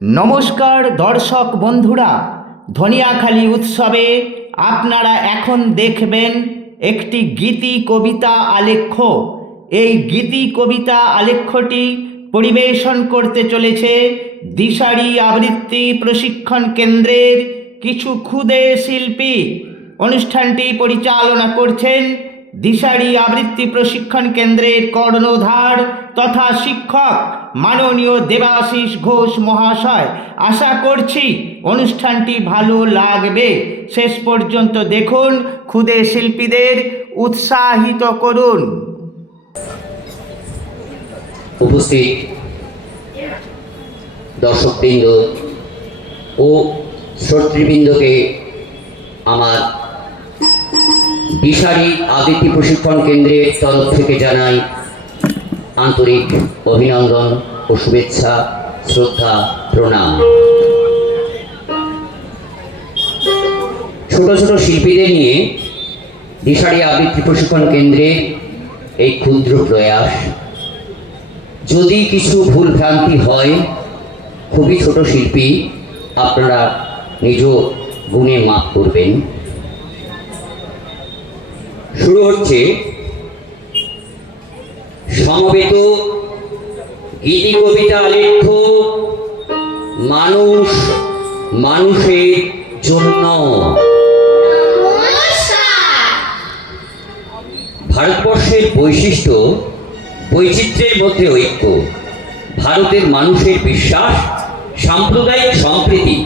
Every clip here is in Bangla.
নমস্কার দর্শক বন্ধুরা, ধনিয়াখালী উৎসবে আপনারা এখন দেখবেন একটি গীতি কবিতা আলেখ্য। এই গীতি কবিতা আলেখ্যটি পরিবেশন করতে চলেছে দিশারি আবৃত্তি প্রশিক্ষণ কেন্দ্রের কিছু ক্ষুদে শিল্পী। অনুষ্ঠানটি পরিচালনা করছেন দিশারি আবৃত্তি প্রশিক্ষণ কেন্দ্রের কর্ণধার তথা শিক্ষক মাননীয় দেবাশিস ঘোষ মহাশয়। আশা করছি অনুষ্ঠানটি ভালো লাগবে। শেষ পর্যন্ত দেখুন, ক্ষুদে শিল্পীদের উৎসাহিত করুন। উপস্থিত দর্শকবৃন্দ ও শ্রোতৃবৃন্দকে আমার বিশারি আবৃত্তি প্রশিক্ষণ কেন্দ্রের তরফ থেকে জানাই আন্তরিক অভিনন্দন ও শুভেচ্ছা, শ্রদ্ধা, প্রণাম। ছোট ছোট শিল্পীদের নিয়ে দিশারি আবৃত্তি প্রশিক্ষণ কেন্দ্রে এই ক্ষুদ্র প্রয়াস। যদি কিছু ভুল ভ্রান্তি হয়, খুবই ছোট শিল্পী আপনারা নিজ গুণে মাপ করবেন। শুরু হচ্ছে সমবেত গীতি কবিতা লেখ্য মানুষ মানুষের জন্য। ভারতবর্ষের বৈশিষ্ট্য, বৈচিত্র্যের মধ্যে ঐক্য, ভারতের মানুষের বিশ্বাস, সাম্প্রদায়িক সম্প্রীতি,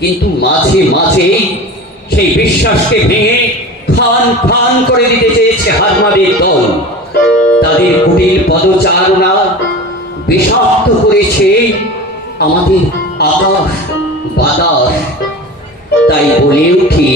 কিন্তু মাঝে মাঝেই সেই বিশ্বাসকে ভেঙে খান খান করে দিতে চেয়েছে হারমাদের দল। তাদের কুটিল পদচারণা বিষাক্ত করেছে আমাদের আকাশ বাতাস। তাই বলে উঠি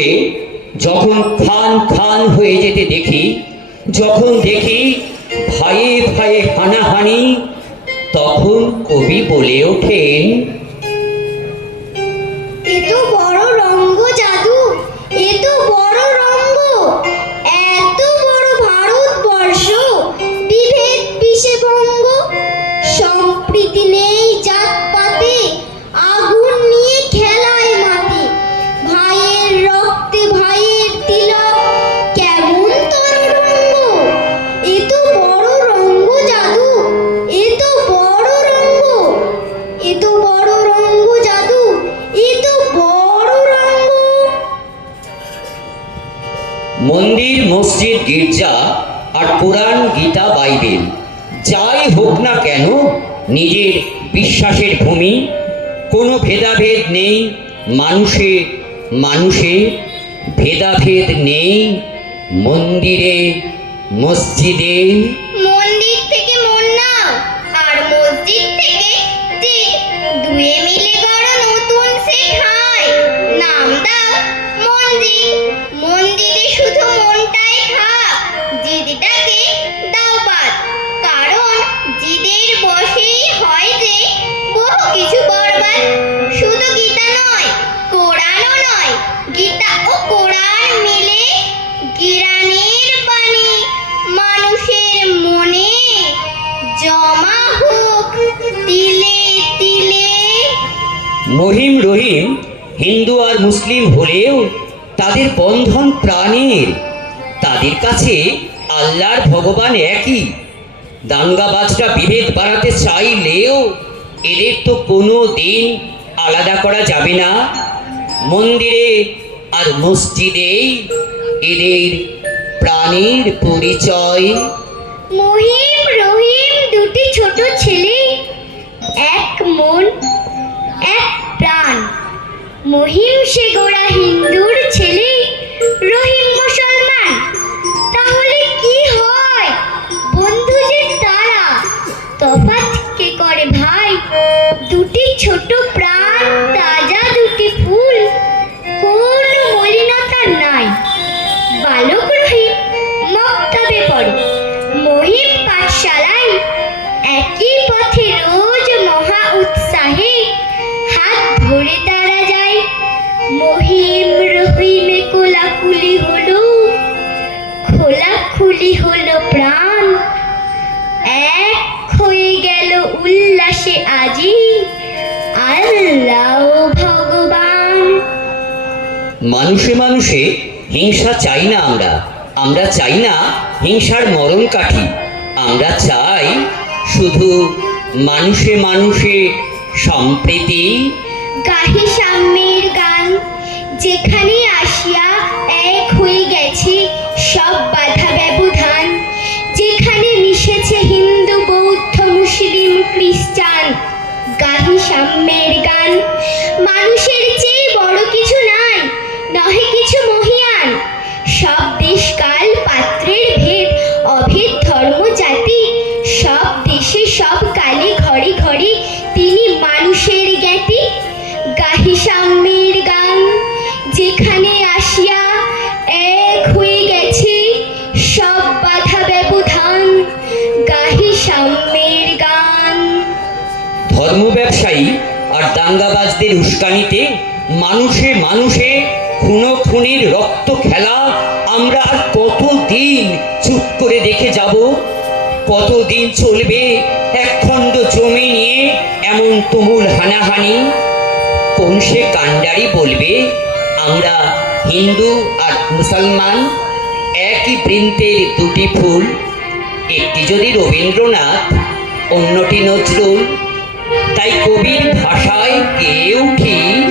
ঐক্যকে যখন খান খান হয়ে যেতে দেখি, যখন দেখি ভাইয়ে ভাইয়ে হানাহানি, তখন কবি বলে ওঠেন মানুষে মানুষে ভেদাভেদ নেই মন্দিরে মসজিদে কাছে আল্লাহর ভগবান একই। দাঙ্গাবাজরা বিভেদ বাড়াতে চাইলেও এদের তো কোনো দিন আলাদা করা যাবে না। মন্দিরে আর মসজিদেই এদের প্রাণীর পরিচয়। মহিম রহিম দুটি ছোট ছেলে, এক মন, এক প্রাণ। মহিম সে গোড়া হিন্দুর ছেলে, রহিম মশা উল্লাসে আজি আল্লাহ ভগবান। মানুষে মানুষে হিংসা চাই না আমরা। আমরা চাই না হিংসার মরণ কাঠি। আমরা চাই শুধু মানুষে মানুষে সম্প্রীতি। গাহি সাম্যের গান যেখানে আসিয়া দাঙ্গাবাজদের উস্কানিতে মানুষে মানুষে খুনো খুনির রক্ত খেলা আমরা আর কতদিন চুপ করে দেখে যাব? কতদিন চলবে একখণ্ড জমি নিয়ে এমন তুমুল হানাহানি? কোন সে কাণ্ডারি বলবে, আমরা হিন্দু আর মুসলমান, একই বৃন্তের দুটি ফুল, একটি যদি রবীন্দ্রনাথ, অন্যটি নজরুল। তাই কবির ভাষায় কেউ ঠিক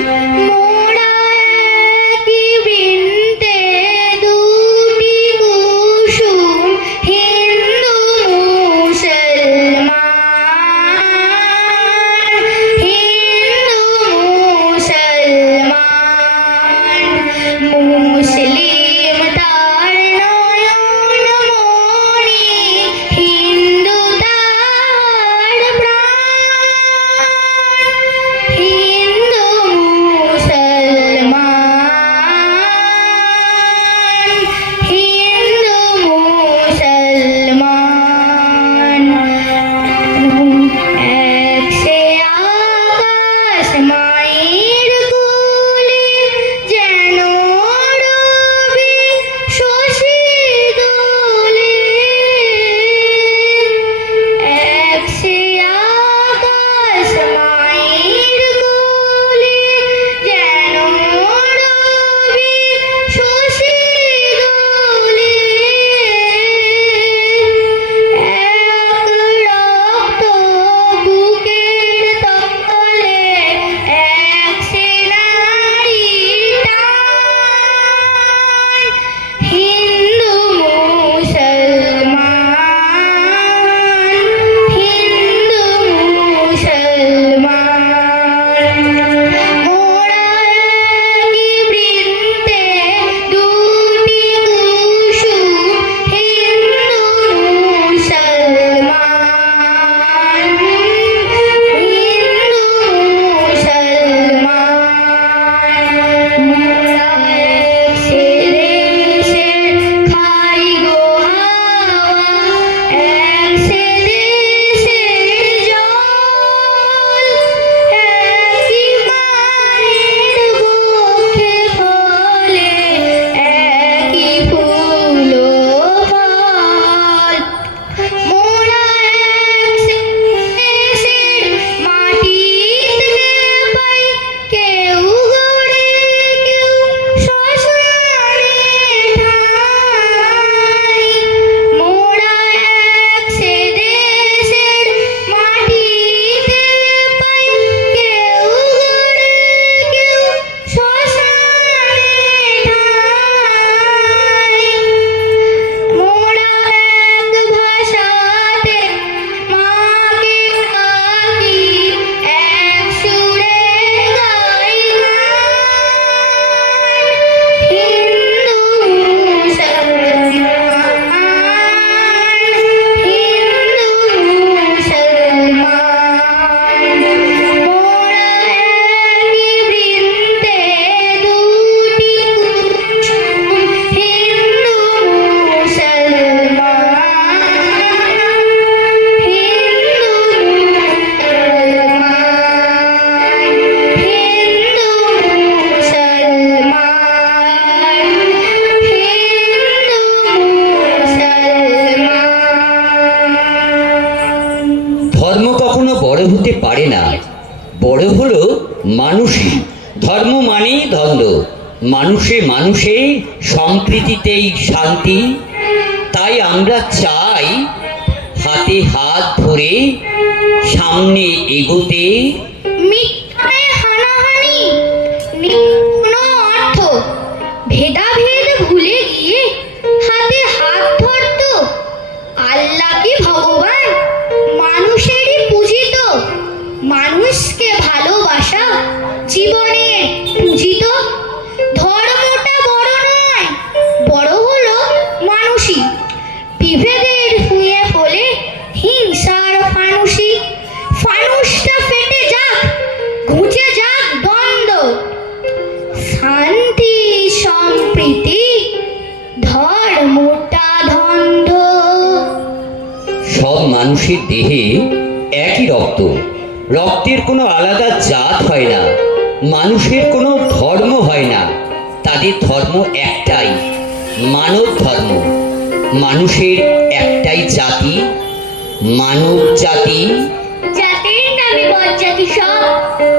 মানুষে সংকৃতিতেই সম্প্রীতিতেই শান্তি তাই আমরা চাই হাতে হাত ধরে সামনে এগোতে। মিথ্যায় রক্তের কোনো আলাদা জাত হয় না, মানুষের কোনো ধর্ম হয় না, তাদের ধর্ম একটাই, মানব ধর্ম। মানুষের একটাই জাতি, মানব জাতি। জাতির নামে সব।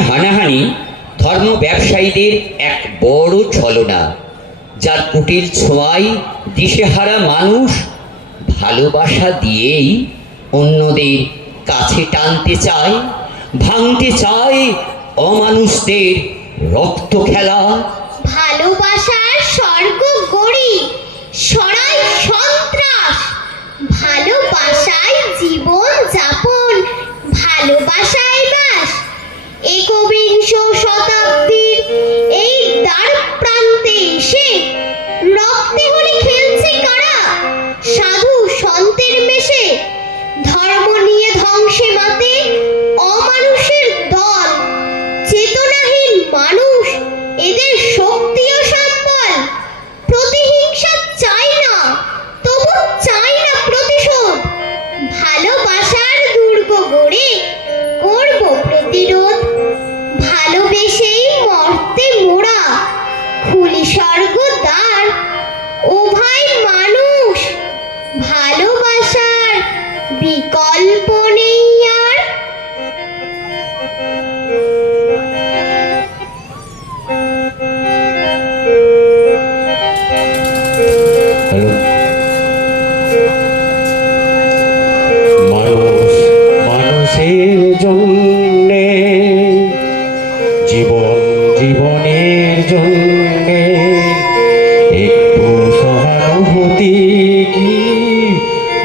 হানাহানি ধর্ম ব্যবসায়ীদের এক বড় ছলনা, যার কুটিল ছোঁয়ায় দিশেহারা মানুষ ভালোবাসা দিয়েই অন্যদের কাছে টানতে চায়, ভাঙতে চায় অমানুষদের রক্ত খেলা। ভালোবাসার স্বর্গ গড়ি সরাই সন্ত্রাস। ভালোবাসায় জীবন যাপন, ভালোবাসায় বাস একবিংশ শতাব্দীর এই দ্বার প্রান্তে এসে রক্তে হলে খেলছে কারা? সাধু সন্তের মেশে ধর্ম নিয়ে ধ্বংসে মাতে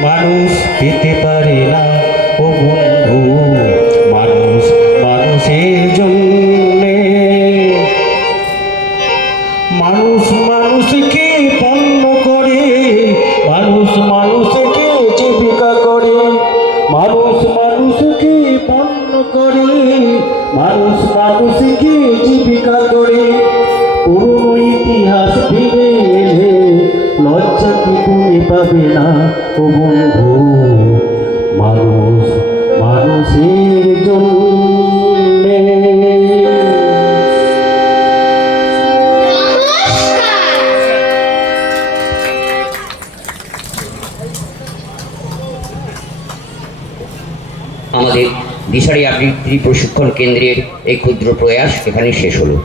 মানুষ পেতে তুমি পাবে না। ও বন্ধু, মানুষ, মানুষের আমাদের দিশারি আবৃত্তি প্রশিক্ষণ কেন্দ্রের এই ক্ষুদ্র প্রয়াস এখানে শেষ হলো।